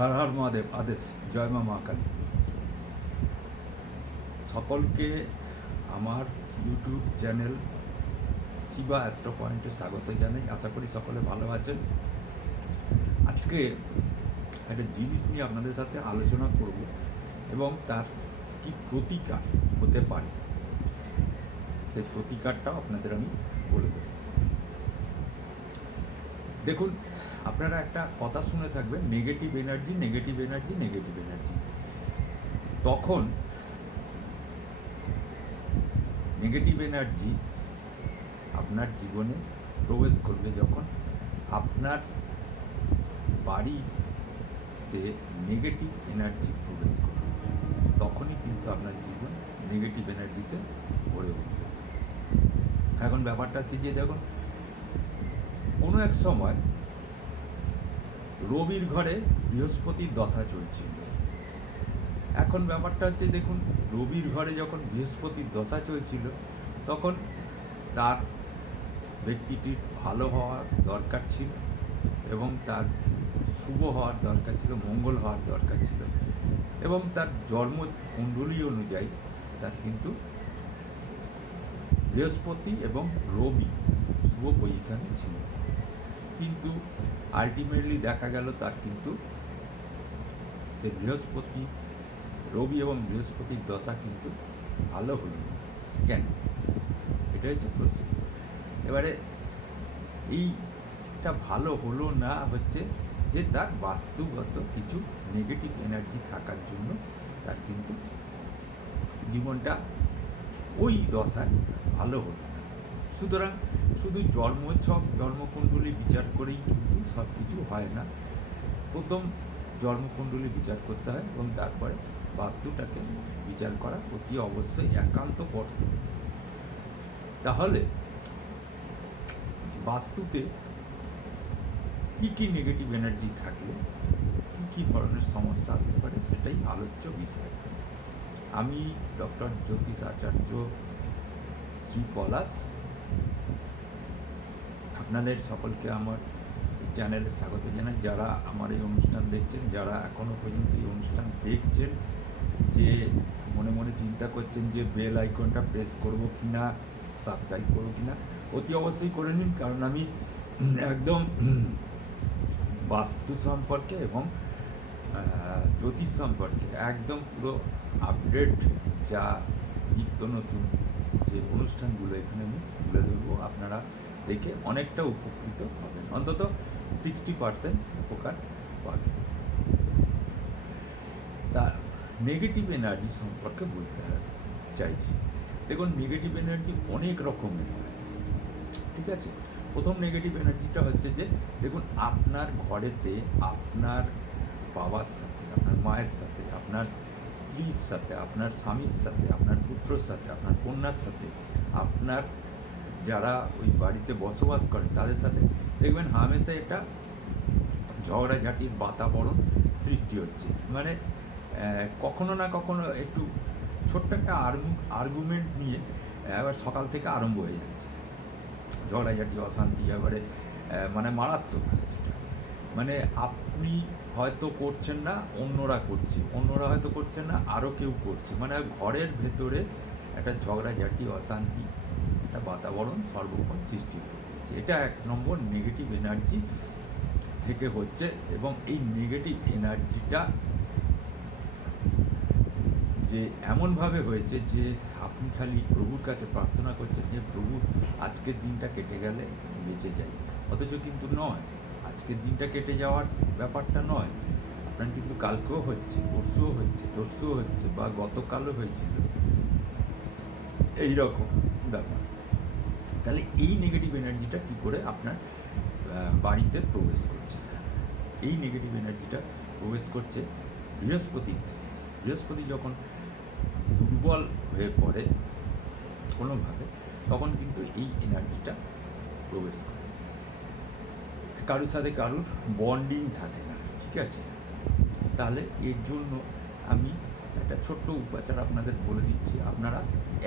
হর হর মহাদেব আদেশ। জয় মা মা কালী। সকলকে আমার ইউটিউব চ্যানেল শিবা অ্যাস্ট্রো পয়েন্টে স্বাগত জানাই। আশা করি সকলে ভালো আছেন। আজকে একটা জিনিস নিয়ে আপনাদের সাথে আলোচনা করব এবং তার কি প্রতিকার হতে পারে সেই প্রতিকারটাও আপনাদের আমি বলে দেব। দেখুন, আপনারা একটা কথা শুনে থাকবেন, negative energy, negative energy, negative energy. তখন নেগেটিভ এনার্জি আপনার জীবনে প্রবেশ করবে যখন আপনার বাড়িতে নেগেটিভ এনার্জি প্রবেশ করবে, তখনই কিন্তু আপনার জীবন নেগেটিভ এনার্জিতে ভরে উঠবে। এখন ব্যাপারটা হচ্ছে যে দেখুন, কোনো এক সময় রবির ঘরে বৃহস্পতির দশা চলছিল। এখন ব্যাপারটা হচ্ছে দেখুন, রবির ঘরে যখন বৃহস্পতির দশা চলছিল তখন তার ব্যক্তিটির ভালো হওয়ার দরকার ছিল এবং তার শুভ হওয়ার দরকার ছিল, মঙ্গল হওয়ার দরকার ছিল এবং তার জন্ম কুণ্ডলী অনুযায়ী তার কিন্তু বৃহস্পতি এবং রবি শুভ পজিশনে ছিল। কিন্তু আলটিমেটলি দেখা গেল তার কিন্তু সে বৃহস্পতি, রবি এবং বৃহস্পতির দশা কিন্তু ভালো হলো না। কেন? এটা হচ্ছে প্রশ্ন। এবারে এইটা ভালো হলো না হচ্ছে যে তার বাস্তুগত কিছু নেগেটিভ এনার্জি থাকার জন্য তার কিন্তু জীবনটা ওই দশায় ভালো হলো না। সুতরাং শুধু জন্মছক, জন্মকুণ্ডলী বিচার করেই কিন্তু সব কিছু হয় না। প্রথম জন্মকুণ্ডলী বিচার করতে হয় এবং তারপরে বাস্তুটাকে বিচার করা অতি অবশ্যই একান্ত কর্তব্য। তাহলে বাস্তুতে কী কী নেগেটিভ এনার্জি থাকলে কী কী ধরনের সমস্যা আসতে পারে সেটাই আলোচ্য বিষয়। আমি ডক্টর জ্যোতিষ আচার্য শ্রী পলাশ আপনাদের সকলকে আমার চ্যানেলে স্বাগত জানাই। যারা আমার এই অনুষ্ঠান দেখছেন, যারা এখনও পর্যন্ত এই অনুষ্ঠান দেখছেন, যে মনে মনে চিন্তা করছেন যে বেল আইকনটা প্রেস করব কি না, সাবস্ক্রাইব করবো কি না, অতি অবশ্যই করে নিন। কারণ আমি একদম বাস্তু সম্পর্কে এবং জ্যোতিষ সম্পর্কে একদম পুরো আপডেট যা নিত্য নতুন যে অনুষ্ঠানগুলো এখানে আমি তুলে ধরবো, আপনারা দেখে অনেকটা উপকৃত হবেন, অন্তত 60% উপকার পাবেন। তা নেগেটিভ এনার্জি সম্পর্কে বলতে চাইছি। দেখুন, নেগেটিভ এনার্জি অনেক রকমের হয়, ঠিক আছে? প্রথম নেগেটিভ এনার্জিটা হচ্ছে যে দেখুন, আপনার ঘরেতে আপনার বাবার সাথে, আপনার মায়ের সাথে, আপনার স্ত্রীর সাথে, আপনার স্বামীর সাথে, আপনার পুত্রর সাথে, আপনার কন্যার সাথে, আপনার যারা ওই বাড়িতে বসবাস করে তাদের সাথে দেখবেন হামেশা এটা ঝগড়াঝাটির বাতাবরণ সৃষ্টি হচ্ছে। মানে কখনো না কখনো একটু ছোট্ট একটা আর্গুমেন্ট নিয়ে এবার সকাল থেকে আরম্ভ হয়ে যাচ্ছে ঝগড়াঝাটি, অশান্তি, এবারে মানে মারাত্মক সেটা। মানে আপনি হয়তো করছেন না, অন্যরা করছে, অন্যরা হয়তো করছেন না, আরও কেউ করছে। মানে ঘরের ভেতরে একটা ঝগড়াঝাটি, অশান্তি, একটা বাতাবরণ সর্বক্ষণ সৃষ্টি হয়ে গেছে। এটা এক নম্বর নেগেটিভ এনার্জি থেকে হচ্ছে। এবং এই নেগেটিভ এনার্জিটা যে এমনভাবে হয়েছে যে আপনি খালি প্রভুর কাছে প্রার্থনা করছেন যে প্রভু আজকের দিনটা কেটে গেলে বেঁচে যাই, অথচ কিন্তু নয়। আজকের দিনটা কেটে যাওয়ার ব্যাপারটা নয়, আপনার কিন্তু কালকেও হচ্ছে, পরশুও হচ্ছে, তরশুও হচ্ছে, বা গতকালও হয়েছিল, এই রকম ব্যাপার। তাহলে এই নেগেটিভ এনার্জিটা কী করে আপনার বাড়িতে প্রবেশ করছে? এই নেগেটিভ এনার্জিটা প্রবেশ করছে বৃহস্পতির থেকে। বৃহস্পতি যখন দুর্বল হয়ে পড়ে কোনোভাবে, তখন কিন্তু এই এনার্জিটা প্রবেশ করে। কারোর সাথে কারোর বন্ডিং থাকে না, ঠিক আছে? তাহলে এর জন্য আমি একটা ছোট্ট উপাচার আপনাদের বলে দিচ্ছি। আপনারা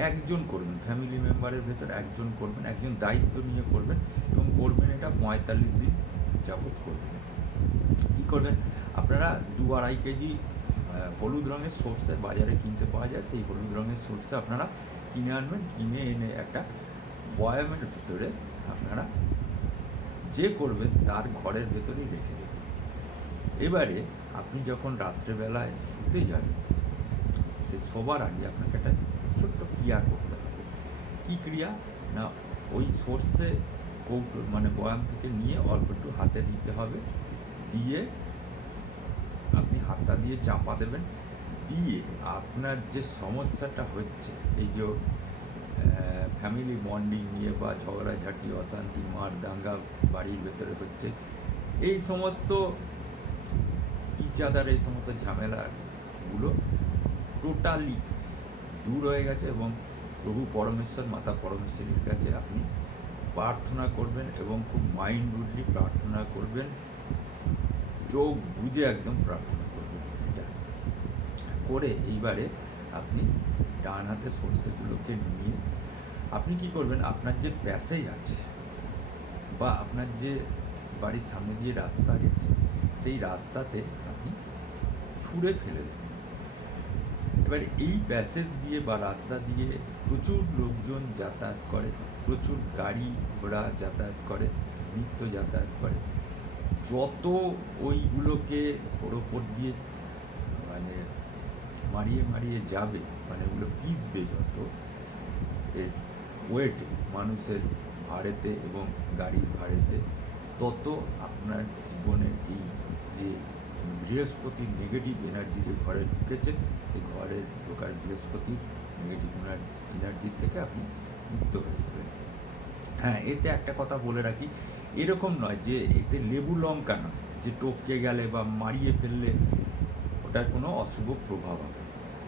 একজন করবেন, ফ্যামিলি মেম্বারের ভেতর একজন করবেন, একজন দায়িত্ব নিয়ে করবেন এবং করবেন এটা 45 দিন যাবৎ করবেন। কী করবেন, আপনারা 2-2.5 কেজি হলুদ রঙের সর্ষে বাজারে কিনতে পাওয়া যায়, সেই হলুদ রঙের সর্ষে আপনারা কিনে আনবেন। কিনে এনে একটা বয়ামের ভিতরে আপনারা যে করবেন তার ঘরের ভেতরেই রেখে দেবেন। এবারে আপনি যখন রাত্রেবেলায় শুতে যাবেন, সে শোবার আগে আপনাকে একটা ছোট্ট ক্রিয়া করতে হবে। কী ক্রিয়া? না, ওই সর্ষে কৌটো মানে বয়াম থেকে নিয়ে অল্প একটু হাতে দিতে হবে, দিয়ে আপনি হাতটা দিয়ে চাপা দেবেন। দিয়ে আপনার যে সমস্যাটা হচ্ছে, এই যে ফ্যামিলি বন্ডিং নিয়ে বা ঝগড়াঝাটি, অশান্তি, মার দাঙ্গা বাড়ির ভেতরে হচ্ছে, এই সমস্ত ইচাদার, এই সমস্ত ঝামেলাগুলো টোটালি দূর হয়ে গেছে। এবং প্রভু পরমেশ্বর, মাতা পরমেশ্বরীর কাছে আপনি প্রার্থনা করবেন এবং খুব মাইন্ডফুলি প্রার্থনা করবেন, চোখ বুঝে একদম প্রার্থনা করবেন। এটা করে এইবারে আপনি ডান হাতে সর্ষেগুলোকে নিয়ে আপনি কি করবেন, আপনার যে প্যাসেজ আছে বা আপনার যে বাড়ির সামনে দিয়ে রাস্তা গেছে, সেই রাস্তাতে আপনি ছুঁড়ে ফেলে দেবেন। এবারে এই প্যাসেজ দিয়ে বা রাস্তা দিয়ে প্রচুর লোকজন যাতায়াত করে, প্রচুর গাড়ি ঘোড়া যাতায়াত করে, নিত্য যাতায়াত করে। যত ওইগুলোকে ওর ওপর দিয়ে মানে মারিয়ে মারিয়ে যাবে, মানে ওগুলো পিছবে যত ওয়েটে, মানুষের ভাড়েতে এবং গাড়ির ভাড়েতে, তত আপনার জীবনের এই যে বৃহস্পতির নেগেটিভ এনার্জি যে ঘরে ঢুকেছে, সেই ঘরে ঢোকার বৃহস্পতির নেগেটিভ এনার্জির থেকে আপনি মুক্ত হয়ে যাবেন। হ্যাঁ, এতে একটা কথা বলে রাখি, এরকম নয় যে এতে লেবু লঙ্কা নয় যে টপকে গেলে বা মারিয়ে ফেললে ওটার কোনো অশুভ প্রভাব হবে।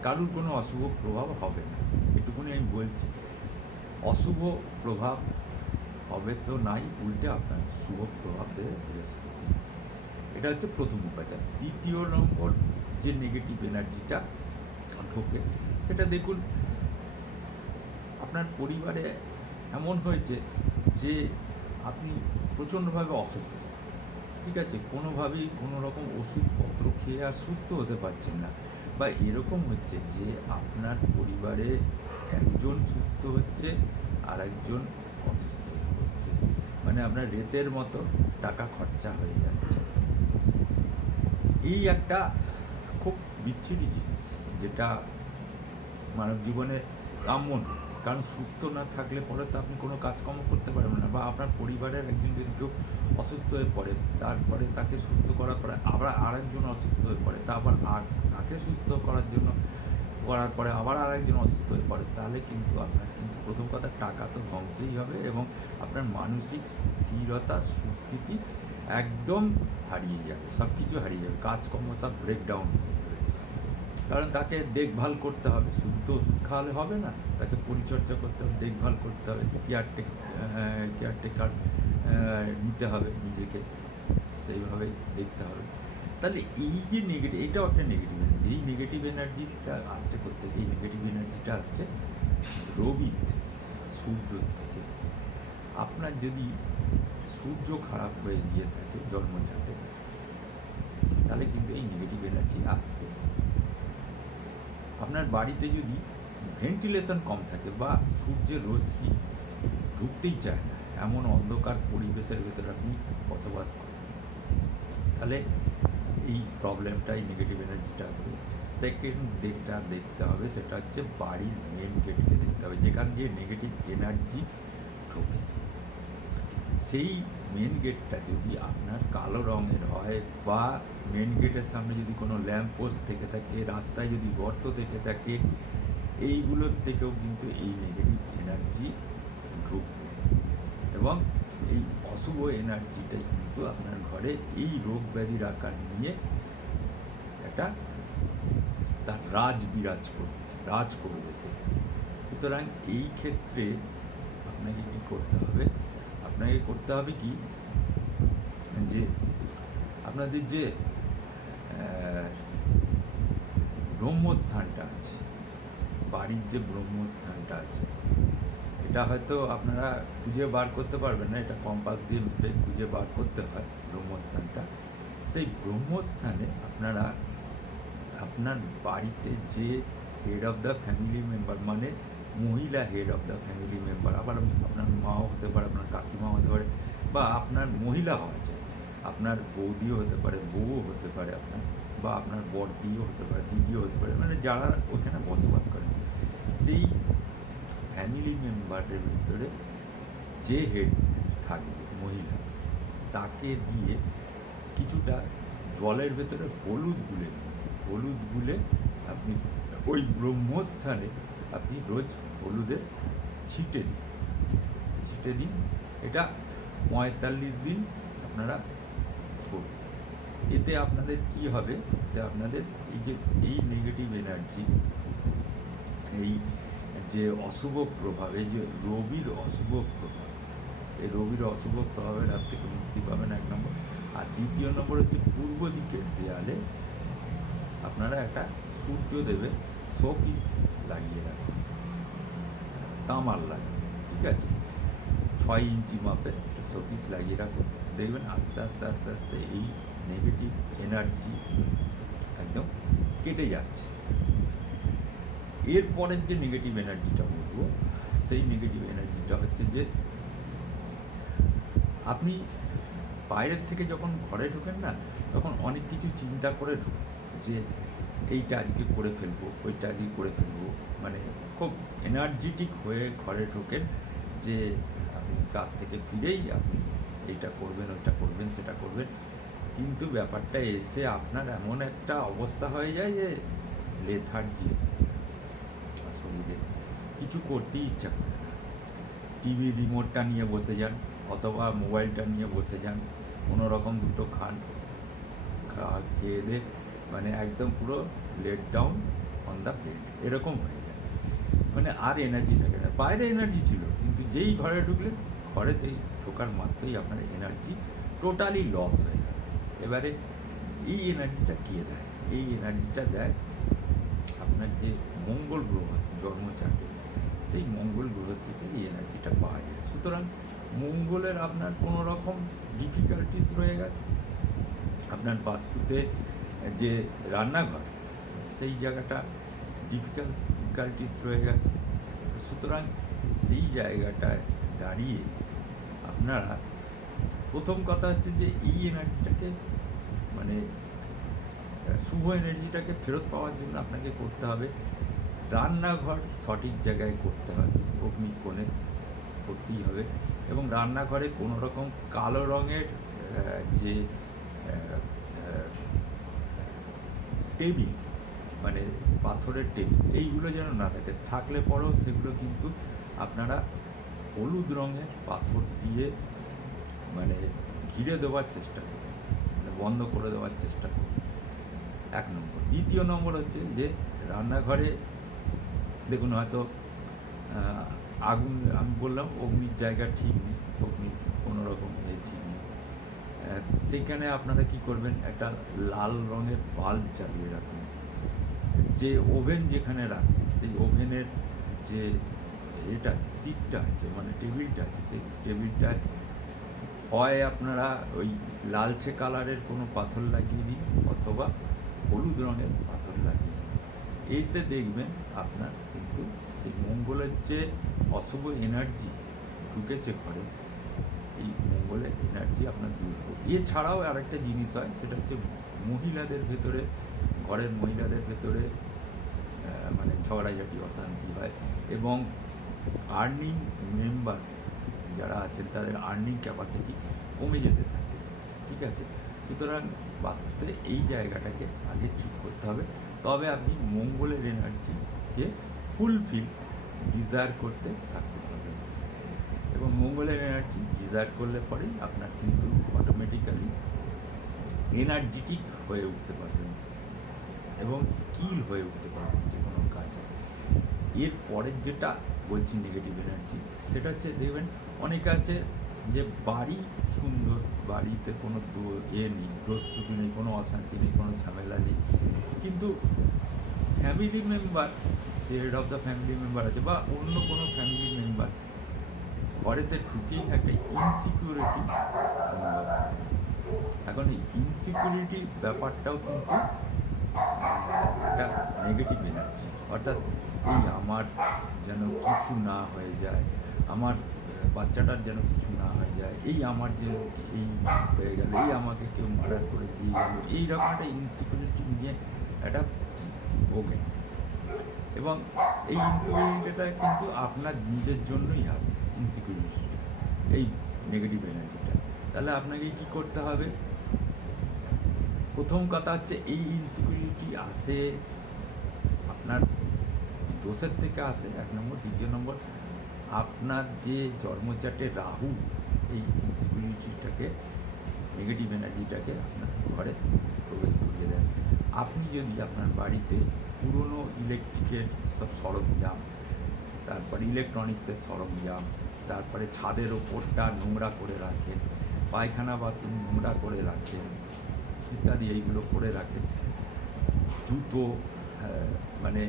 কারুর কোনো অশুভ প্রভাব হবে না, এটুকুনি আমি বলছি। অশুভ প্রভাব হবে তো নাই, উল্টে আপনার শুভ প্রভাব দেবে বৃহস্পতি। এটা হচ্ছে প্রথম উপাচার। দ্বিতীয় নম্বর যে নেগেটিভ এনার্জিটা ঢোকে, সেটা দেখুন, আপনার পরিবারে এমন হয়েছে যে আপনি প্রচণ্ডভাবে অসুস্থ, ঠিক আছে, কোনোভাবেই কোনো রকম ওষুধপত্র খেয়ে আর সুস্থ হতে পারছেন না, বা এরকম হচ্ছে যে আপনার পরিবারে একজন সুস্থ হচ্ছে আর একজন অসুস্থ হয়ে পড়ছে, মানে আপনার রেতের মতো টাকা খরচা হয়ে যাচ্ছে। এই একটা খুব বিচ্ছিরি জিনিস, যেটা মানব জীবনে কাম্য নয়। কারণ সুস্থ না থাকলে পরে তো আপনি কোনো কাজকর্ম করতে পারবেন না, বা আপনার পরিবারের একজন যদি কেউ অসুস্থ হয়ে পড়ে, তারপরে তাকে সুস্থ করার পরে আবার আরেকজন অসুস্থ হয়ে পড়ে, তারপর তাকে সুস্থ করার পরে আবার আরেকজন অসুস্থ হয়ে পড়ে, তাহলে কিন্তু আপনার কিন্তু প্রথম কথা টাকা তো ধ্বংসই হবে, এবং আপনার মানসিক স্থিরতা, সুস্থিতি একদম হারিয়ে যাবে, সব কিছু হারিয়ে যাবে, কাজকর্ম সব ব্রেকডাউন হয়ে যাবে। কারণ তাকে দেখভাল করতে হবে, শুধু তো ওষুধ খাওয়ালে হবে না, তাকে পরিচর্যা করতে হবে, দেখভাল করতে হবে, কেয়ারটেকার নিতে হবে, নিজেকে সেইভাবে দেখতে হবে। তাহলে এই যে নেগেটিভ, এটাও একটা নেগেটিভ এনার্জি। এই নেগেটিভ এনার্জিটা আসছে করতে, এই নেগেটিভ এনার্জিটা আসছে রবির থেকে, সূর্যর থেকে। আপনার যদি সূর্য খারাপ হয়ে গিয়ে থাকে জন্মছকে, তাহলে কিন্তু এই নেগেটিভ এনার্জি আসবে। আপনার বাড়িতে যদি ভেন্টিলেশন কম থাকে বা সূর্যের রশ্মি ঢুকতেই চায় না, এমন অন্ধকার পরিবেশের ভেতরে আপনি বসবাস করেন, তাহলে এই প্রবলেমটা, এই নেগেটিভ এনার্জিটা আসবে। সেকেন্ড দিকটা দেখতে হবে, সেটা হচ্ছে বাড়ির মেন গেটকে দেখতে হবে, যেখান দিয়ে নেগেটিভ এনার্জি ঢোকে। সেই মেন গেটটা যদি আপনার কালো রঙের হয়, বা মেন গেটের সামনে যদি কোনো ল্যাম্প পোস্ট থেকে থাকে, রাস্তায় যদি গর্ত থেকে থাকে, এইগুলোর থেকেও কিন্তু এই নেগেটিভ এনার্জি ঢুকবে, এবং এই অশুভ এনার্জিটাই কিন্তু আপনার ঘরে এই রোগ ব্যাধির আকার নিয়ে একটা তার রাজ করবে সে। সুতরাং এই ক্ষেত্রে আপনাকে কী করতে হবে, আপনাকে করতে হবে কি, যে আপনাদের যে ব্রহ্মস্থানটা আছে, বাড়ির যে ব্রহ্মস্থানটা আছে, এটা হয়তো আপনারা খুঁজে বার করতে পারবেন না, এটা কম্পাস দিয়ে মেপে খুঁজে বার করতে হয় ব্রহ্মস্থানটা। সেই ব্রহ্মস্থানে আপনারা আপনার বাড়িতে যে head of the family member, মানে মহিলা head of the family member, আবার আপনার মাও হতে পারে, আপনার কাকিমাও হতে পারে, বা আপনার মহিলা হওয়া যায়, আপনার বৌদিও হতে পারে, বউও হতে পারে আপনার, বা আপনার বড়দিও হতে পারে, দিদিও হতে পারে, মানে যারা ওখানে বসবাস করেন, সেই ফ্যামিলি মেম্বারের ভিতরে যে হেড থাকবে মহিলা, তাকে দিয়ে কিছুটা জলের ভেতরে হলুদ গুলে নিন। হলুদ গুলে আপনি ওই ব্রহ্মস্থানে আপনি রোজ হলুদের ছিটে দিন, ছিটে দিন। এটা 45 দিন আপনারা করুন। এতে আপনাদের কি হবে, এতে আপনাদের এই যে এই নেগেটিভ এনার্জি, এই যে অশুভ প্রভাব, এই যে রবির অশুভ প্রভাব, এই রবির অশুভ প্রভাবের হাত থেকে মুক্তি পাবেন, 1 নম্বর। আর 2 নম্বর হচ্ছে পূর্ব দিকের দেয়ালে আপনারা একটা সূর্যদেবের শোপিস লাগিয়ে রাখুন, তামার লাগান, ঠিক আছে, 6 ইঞ্চি মাপের শোপিস লাগিয়ে রাখুন। দেখবেন আস্তে আস্তে আস্তে আস্তে এই নেগেটিভ এনার্জি একদম কেটে যাচ্ছে। এরপরের যে নেগেটিভ এনার্জিটা বলবো, সেই নেগেটিভ এনার্জিটা হচ্ছে যে আপনি বাইরের থেকে যখন ঘরে ঢোকেন না, তখন অনেক কিছু চিন্তা করে ঢোকেন, যে এইটা আজকে করে ফেলবো, ওইটা আজকে করে ফেলবো, মানে খুব এনার্জেটিক হয়ে ঘরে ঢোকেন, যে আপনি কাজ থেকে ফিরেই আপনি এইটা করবেন, ওইটা করবেন, সেটা করবেন। কিন্তু ব্যাপারটা এসে আপনার এমন একটা অবস্থা হয়ে যায় যে লেথার্জি এসে যায়, শরীরে কিছু করতেই ইচ্ছা করে না। টিভি রিমোটটা নিয়ে বসে যান, অথবা মোবাইলটা নিয়ে বসে যান, কোনো রকম দুটো খান, খেয়ে দিয়ে মানে একদম পুরো let down on the bed, এরকম হয়ে যায়। মানে আর এনার্জি থাকে না। বাইরে এনার্জি ছিল, কিন্তু যেই ঘরে ঢুকলেন, ঘরেতেই ঢোকার মাত্রই আপনার এনার্জি টোটালি লস হয়ে গেল। এবারে এই এনার্জিটা কে দেয়? এই এনার্জিটা দেয় আপনার যে মঙ্গল গ্রহ আছে জন্মচাটে, সেই মঙ্গল গ্রহ থেকে এই এনার্জিটা পাওয়া যায়। সুতরাং মঙ্গলের আপনার কোনো রকম ডিফিকাল্টিস রয়ে গেছে, আপনার বাস্তুতে যে রান্নাঘর, সেই জায়গাটা ডিফিকাল্টিস রয়ে গেছে। সুতরাং সেই জায়গাটায় দাঁড়িয়ে আপনারা প্রথম কথা হচ্ছে যে এই এনার্জিটাকে, মানে শুভ এনার্জিটাকে ফেরত পাওয়ার জন্য আপনাকে করতে হবে রান্নাঘর সঠিক জায়গায় করতে হবে, অগ্নিকোণে করতেই হবে। এবং রান্নাঘরে কোনো রকম কালো রঙের যে টেবিল, মানে পাথরের টেবিল, এইগুলো যেন না থাকে, থাকলে পরেও সেগুলো কিন্তু আপনারা হলুদ রঙের পাথর দিয়ে মানে ঘিরে দেওয়ার চেষ্টা করুন, মানে বন্ধ করে দেওয়ার চেষ্টা করুন, 1 নম্বর। 2 নম্বর হচ্ছে যে রান্নাঘরে দেখুন হয়তো আগুন, আমি বললাম অগ্নির জায়গা ঠিক নেই, অগ্নির কোনো রকম ঠিক নেই, সেইখানে আপনারা কি করবেন, একটা লাল রঙের বাল্ব জ্বালিয়ে রাখুন। যে ওভেন যেখানে রাখেন, সেই ওভেনের যে এটা আছে, সিটটা আছে, মানে টেবিলটা আছে, সেই টেবিলটায় হয় আপনারা ওই লালচে কালারের কোনো পাথর লাগিয়ে দিন, অথবা হলুদ রঙের পাথর লাগিয়ে দিন। এইতে দেখবেন আপনার কিন্তু সেই মঙ্গলের যে অশুভ এনার্জি ঢুকেছে ঘরে, এই মঙ্গলের এনার্জি আপনার দূর হবে। এছাড়াও আরেকটা জিনিস হয়, সেটা হচ্ছে মহিলাদের ভেতরে, ঘরের মহিলাদের ভেতরে মানে ঝগড়াঝাটি, অশান্তি হয়, এবং আর্নিং মেম্বার যারা আছেন তাদের আর্নিং ক্যাপাসিটি কমে যেতে থাকে, ঠিক আছে। সুতরাং বাস্তুতে এই জায়গাটাকে আগে ঠিক করতে হবে, তবে আপনি মঙ্গলের এনার্জিকে ফুলফিল ডিজায়ার করতে সাকসেস হবেন। এবং মঙ্গলের এনার্জি ডিজায়ার করলে পরেই আপনার কিন্তু অটোমেটিক্যালি এনার্জেটিক হয়ে উঠতে পারবেন এবং স্কিল হয়ে উঠতে পারবেন যে কোনো কাজে। এর পরের যেটা বলছি নেগেটিভ এনার্জি, সেটা হচ্ছে দেখবেন অনেকে আছে যে বাড়ি সুন্দর, বাড়িতে কোনো নেই, প্রস্তুতি নেই, কোনো অশান্তি নেই, কোনো ঝামেলা নেই, কিন্তু ফ্যামিলি মেম্বার, যে head of the family member আছে, বা অন্য কোনো ফ্যামিলি মেম্বার ঘরেতে ঢুকেই একটা ইনসিকিউরিটি অনুভব করে, এখন এই ইনসিকিউরিটি ব্যাপারটাও কিন্তু একটা নেগেটিভ এনার্জি, অর্থাৎ এই আমার যেন কিছু না হয়ে যায়, আমার বাচ্চাটার যেন কিছু না হয়ে যায়, এই আমার যে এই হয়ে গেল, এই আমাকে কেউ মার্ডার করে দিয়ে গেল, এইরকম একটা ইনসিকিউরিটি নিয়ে একটা ভোগে। এবং এই ইনসিকিউরিটিটা কিন্তু আপনার নিজের জন্যই আসে, ইনসিকিউরিটি এই নেগেটিভ এনার্জিটা। তাহলে আপনাকে কি করতে হবে? প্রথম কথা হচ্ছে এই ইনসিকিউরিটি আসে আপনার দোষের থেকে আসে, এক নম্বর। দ্বিতীয় নম্বর, আপনার যে জন্মচাটে রাহু এই ইনসিকিউরিটিটাকে, নেগেটিভ এনার্জিটাকে আপনার ঘরে প্রবেশ করিয়ে দেন। আপনি যদি আপনার বাড়িতে পুরনো ইলেকট্রিকের সব সরঞ্জাম, তারপরে ইলেকট্রনিক্সের সরঞ্জাম, তারপরে ছাদের ওপরটা নোংরা করে রাখেন, পায়খানা বাথরুম নোংরা করে রাখেন ইত্যাদি, এইগুলো করে রাখেন, জুতো মানে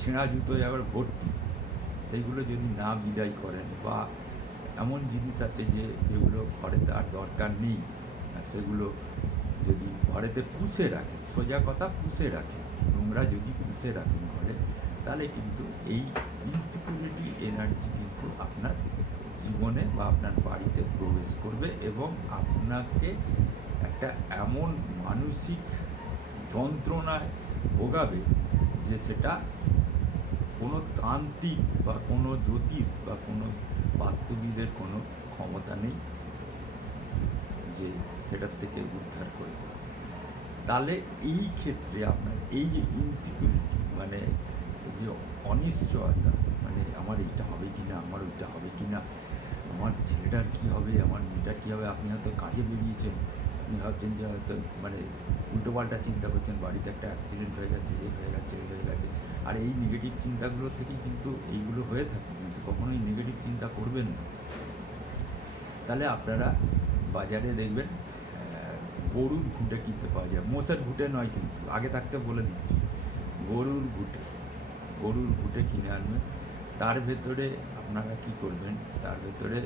ছেঁড়া জুতো আবার ভর্তি, সেইগুলো যদি না বিদায় করেন, বা এমন জিনিস আছে যেগুলো ঘরেতে আর দরকার নেই, সেগুলো যদি ঘরেতে পুষে রাখেন, সোজা কথা পুষে রাখেন, নোংরা যদি পুষে রাখেন ঘরে, তাহলে কিন্তু এই ইনসিকিউরিটি এনার্জি কিন্তু আপনার জীবনে বা আপনার বাড়িতে প্রবেশ করবে এবং আপনাকে একটা এমন মানসিক যন্ত্রণায় ভোগাবে যে সেটা কোনো তান্ত্রিক বা কোনো জ্যোতিষ বা কোনো বাস্তুবিদের কোনো ক্ষমতা নেই যে সেটার থেকে উদ্ধার করে। তাহলে এই ক্ষেত্রে আপনার এই যে ইনসিকিউরিটি, মানে যে অনিশ্চয়তা, মানে আমার এইটা হবে কি না, আমার ওইটা হবে কি না, আমার ছেলেটার কী হবে, আমার মেয়েটার কী হবে, আপনি হয়তো কাজে বেরিয়েছেন, আপনি ভাবছেন যে হয়তো মানে উল্টোপাল্টা চিন্তা করছেন, বাড়িতে একটা অ্যাক্সিডেন্ট হয়ে গেছে, এ হয়ে গেছে, এ হয়ে গেছে, আর এই নেগেটিভ চিন্তাগুলোর থেকেই কিন্তু এইগুলো হয়ে থাকে। কিন্তু কখনোই নেগেটিভ চিন্তা করবেন না। তাহলে আপনারা বাজারে দেখবেন গরুর ঘুঁটে কিনতে পাওয়া যায়, মোষের ঘুঁটে নয়, কিন্তু আগে থাকতে বলে দিচ্ছি, গরুর ঘুঁটে কিনে আনবেন। তার ভেতরে আপনারা কি করবেন, তার ভেতরে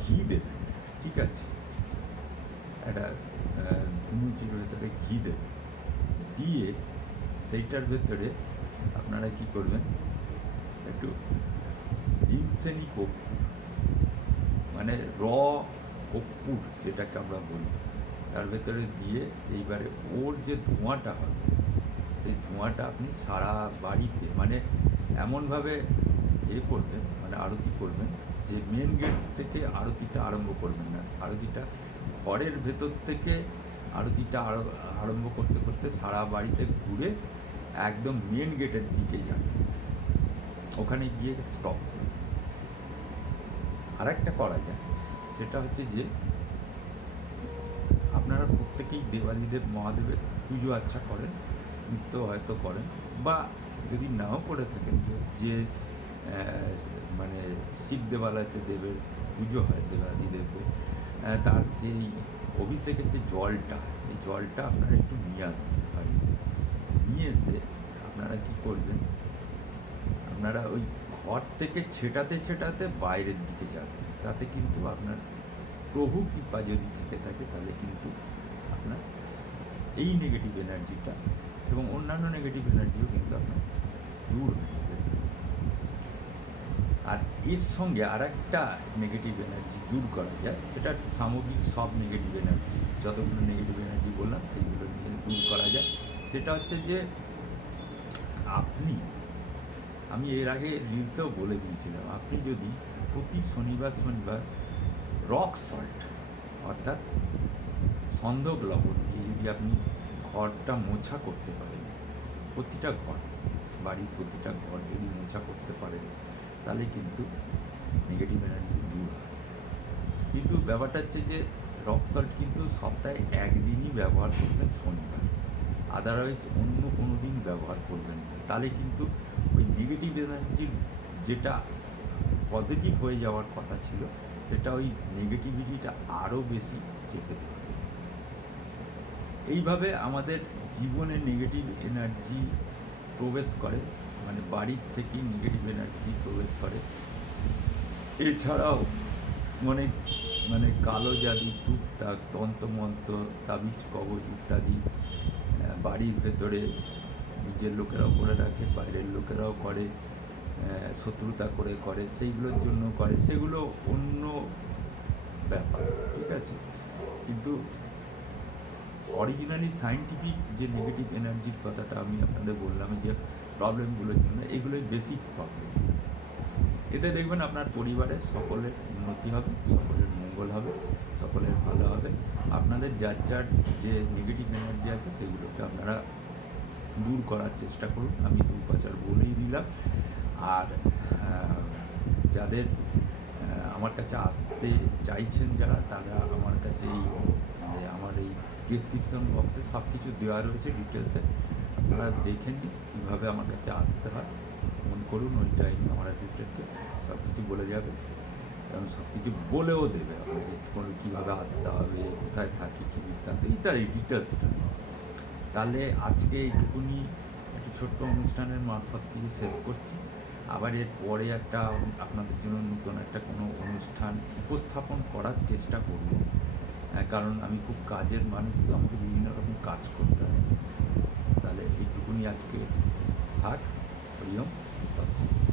ঘি দেবেন, ঠিক আছে, একটা ধুনুচির ভেতরে ঘি দেবেন, দিয়ে সেইটার ভেতরে আপনারা কি করবেন, একটু হিমসেনি কর্পূর, মানে কর্পূর যেটাকে আমরা বলি, তার ভেতরে দিয়ে এইবারে ওর যে ধোঁয়াটা হবে, সেই ধোঁয়াটা আপনি সারা বাড়িতে মানে এমনভাবে করবেন, মানে আরতি করবেন, যে মেন গেট থেকে আরতিটা আরম্ভ করবেন না, আরতিটা ঘরের ভেতর থেকে আরতিটা আরম্ভ করতে করতে সারা বাড়িতে ঘুরে একদম মেন গেটের দিকে যাবেন, ওখানে গিয়ে স্টপ করবেন। আরেকটা করা যায়, সেটা হচ্ছে যে আপনারা প্রত্যেকেই দেবাদিদেব মহাদেবের পুজো আচ্ছা করেন, নিত্য হয়তো করেন, বা যদি নাও করে থাকেন যে মানে শিব দেবালয়তে দেবের পুজো হয়, দেবাদিদেবদের, তার যেই অভিষেকের যে জলটা, এই জলটা আপনারা একটু নিয়ে আসবেন বাড়িতে, নিয়ে এসে আপনারা কি করবেন, আপনারা ওই ঘর থেকে ছেটাতে ছেটাতে বাইরের দিকে যাবেন, তাতে কিন্তু আপনার প্রভু কৃপা যদি থেকে থাকে, তাহলে কিন্তু আপনার এই নেগেটিভ এনার্জিটা এবং অন্যান্য নেগেটিভ এনার্জিও কিন্তু আপনার দূর হয়ে যাবে। আর এর সঙ্গে আর একটা নেগেটিভ এনার্জি দূর করা যায়, সেটা সামগ্রিক সব নেগেটিভ এনার্জি, যতগুলো নেগেটিভ এনার্জি বললাম সেইগুলো নিয়ে দূর করা যায়। সেটা হচ্ছে যে আমি এর আগে রিলসেও বলে দিয়েছিলাম, আপনি যদি প্রতি শনিবার রক সল্ট, অর্থাৎ সন্ধক লবণ দিয়ে যদি আপনি ঘরটা মোছা করতে পারেন, প্রতিটা ঘর, বাড়ির প্রতিটা ঘর যদি মোছা করতে পারেন, তাহলে কিন্তু নেগেটিভ এনার্জি দূর হয়। কিন্তু ব্যাপারটা হচ্ছে যে রক সল্ট কিন্তু সপ্তাহে একদিনই ব্যবহার করবেন, শনিবার, আদারওয়াইজ অন্য কোনো দিন ব্যবহার করবেন না। তাহলে কিন্তু ওই নেগেটিভ এনার্জির যেটা পজিটিভ হয়ে যাওয়ার কথা ছিল, সেটা ওই নেগেটিভিটিটা আরও বেশি চেপে দেবে। এইভাবে আমাদের জীবনে নেগেটিভ এনার্জি প্রবেশ করে, মানে বাড়ির থেকেই নেগেটিভ এনার্জি প্রবেশ করে। এছাড়াও মানে মানে কালো জাদু, টুকটাক, তন্ত্রমন্ত্র, তাবিজ কবজ ইত্যাদি বাড়ির ভেতরে নিজের লোকেরাও করে রাখে, বাইরের লোকেরাও করে, শত্রুতা করে করে, সেইগুলোর জন্য করে, সেগুলো অন্য ব্যাপার, ঠিক আছে। কিন্তু অরিজিনালি সায়েন্টিফিক যে নেগেটিভ এনার্জির কথাটা আমি আপনাদের বললাম, যে প্রবলেমগুলোর জন্য, এগুলোই বেসিক প্রবলেম। এতে দেখবেন আপনার পরিবারের সকলের উন্নতি হবে, সকলের মঙ্গল হবে, সকলের ভালো হবে। আপনাদের যার যার যে নেগেটিভ এনার্জি আছে সেগুলোকে আপনারা দূর করার চেষ্টা করুন। আমি দু পাচার বলেই দিলাম। আর যাদের আমার কাছে আসতে চাইছেন যারা, তারা আমার কাছে আমার এই ডিসক্রিপশন বক্সে সব কিছু দেওয়া রয়েছে ডিটেলসে, আপনারা দেখে নিন কীভাবে আমার কাছে আসতে হয়। ফোন করুন, ওই টাইমে আমার অ্যাসিস্ট্যান্টকে সব কিছু বলে যাবে এবং সব কিছু বলেও দেবে আপনাকে কীভাবে আসতে হবে, কোথায় থাকি, কী বৃত্তান্ত ইত্যাদি ডিটেলসটা। তাহলে আজকে এইটুকুনি একটি ছোট্ট অনুষ্ঠানের মারফত থেকে শেষ করছি। আবার এর পরে একটা আপনাদের জন্য নতুন একটা কোনো অনুষ্ঠান উপস্থাপন করার চেষ্টা করব, কারণ আমি খুব কাজের মানুষ, তো আমাকে বিভিন্ন রকম কাজ করতে হয়। তাহলে এইটুকুনি আজকে থাক। হরিওম তৎসৎ।